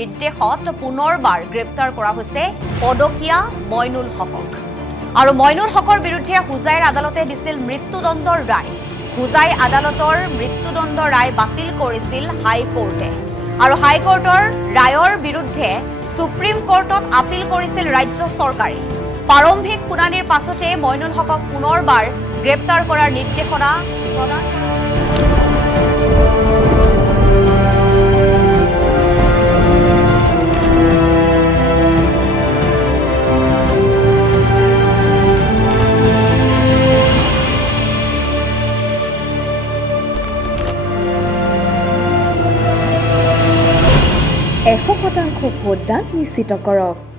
নিৰ্দেশত পুনৰবাৰ গ্ৰেপ্তাৰ কৰা হৈছে পদকীয়া মইনুল হকক। আৰু মইনুল হকৰ বিৰুদ্ধে হুজাইৰ আদালতে দিছিল মৃত্যুদণ্ডৰ ৰায়। হুজাই আদালতৰ মৃত্যুদণ্ড ৰায় বাতিল কৰিছিল হাইকোৰ্টে। আৰু হাইকোৰ্টৰ ৰায়ৰ বিৰুদ্ধে সুপ্ৰিম কোৰ্টত আপিল কৰিছিল ৰাজ্য চৰকাৰে। প্ৰাৰম্ভিক শুনানিৰ পাছতে মইনুল হকক পুনৰবাৰ গ্ৰেপ্তাৰ কৰাৰ নিৰ্দেশনা প্ৰদান শতাংশ ভোটদান নিশ্চিত কৰক।